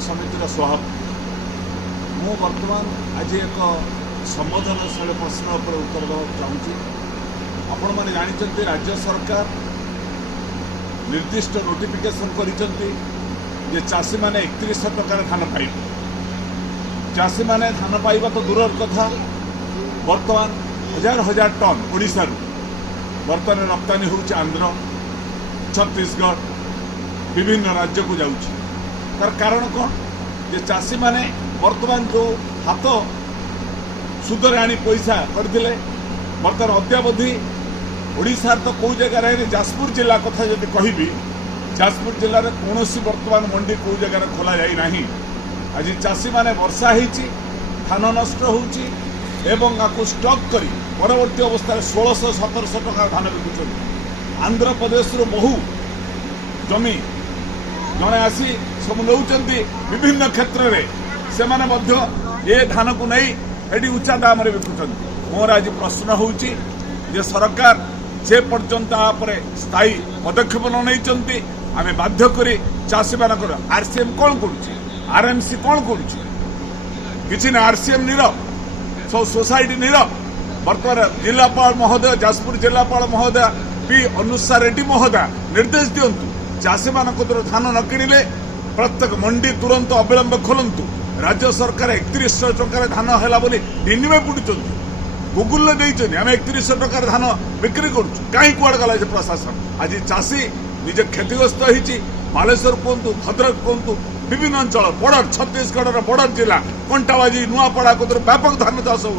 समितिर सभापति मु बर्तमान आज एक संबोधनशील प्रश्न पर उत्तर देवाक चाहूँगी। आपण मैंने जानते राज्य सरकार निर्दिष्ट नोटिफिकेशन करिसेंती जे चाषी माने 3100 टकार धान पाइबे। चाषी माने धान पाइबा तो दूर कथा, बर्तमान हजार हजार टन ओडिशा बर्तमान रप्तानी होउछि आंध्र, छत्तीसगढ़, विभिन्न राज्य को जाउछि। तार कारण कौन जे चाषी माने बर्तमान जो हाथ सुदर आनी पैसा करथिले बर्तमान अद्यावधि ओडिशा तो कौ जगह जाजपुर जिला कथा जब कहबी जाजपुर जिले में कौन बर्तमान मंडी कौ जगह खोल जाना। आज चाषी माने वर्षा होती धान नष्ट होची एवं आपको स्टॉक करी परवर्ती अवस्था 1600-1700 टका धान बिकुं। आंध्र प्रदेश बहु जमी जड़े आसी सब नौ विभिन्न क्षेत्र में से माने धान को नहीं एटी उच्चा दाम बिकुं। मोर आज प्रश्न होची जे सरकार जे पर्यंत आपरे स्थायी पदक्षेप नहीं आमे बाध्य करी चाषी मानकर आरसीएम कौन करुच्ची, आरएमसी कौन करुच्ची, किसी ना आरसीएम नीरव, सब सोसाइटी नीरव। बर्तमान जिलापाल महोदय, जाजपुर जिलापाल महोदय पी अनुषा रेड्डी महोदय निर्देश दिंतु चाषी मान धान न किणिले प्रत्येक मंडी तुरंत अविलंब खोलंतु। राज्य सरकार 3100 टकार धान है बोली डिनिमे पुड़ुंट गुगुल देते आम 3100 टकार धान बिक्री करुँ कहीं कुआड़ गला प्रशासन। आज चाषी निजे क्षतिग्रस्त होती बालेश्वर कहतु, भद्रक कहतु, विभिन्न अंचल बॉर्डर छत्तीसगढ़ बॉर्डर जिला कंटाबाजी नुआपड़ा को व्यापक धान चाष हो।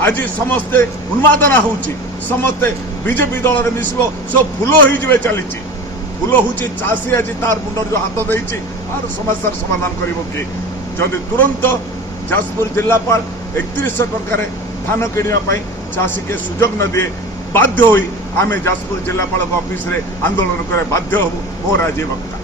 आज समस्ते उन्मादना हो, समस्ते बीजेपी दल में मिसब सब फूल हो चली फूल हूँ चाषी आज तार मुंडर जो हाथ देती आर समस्यार समाधान कर जदि तुरंत जाजपुर जिलापाल 3100 टकार धान किणवाई चाषी के सुजोग न दिए बाध्य होई आमे जाजपुर जिलापाल ऑफिस रे आंदोलन करे बाध्य हबु। मोर आज वक्ता।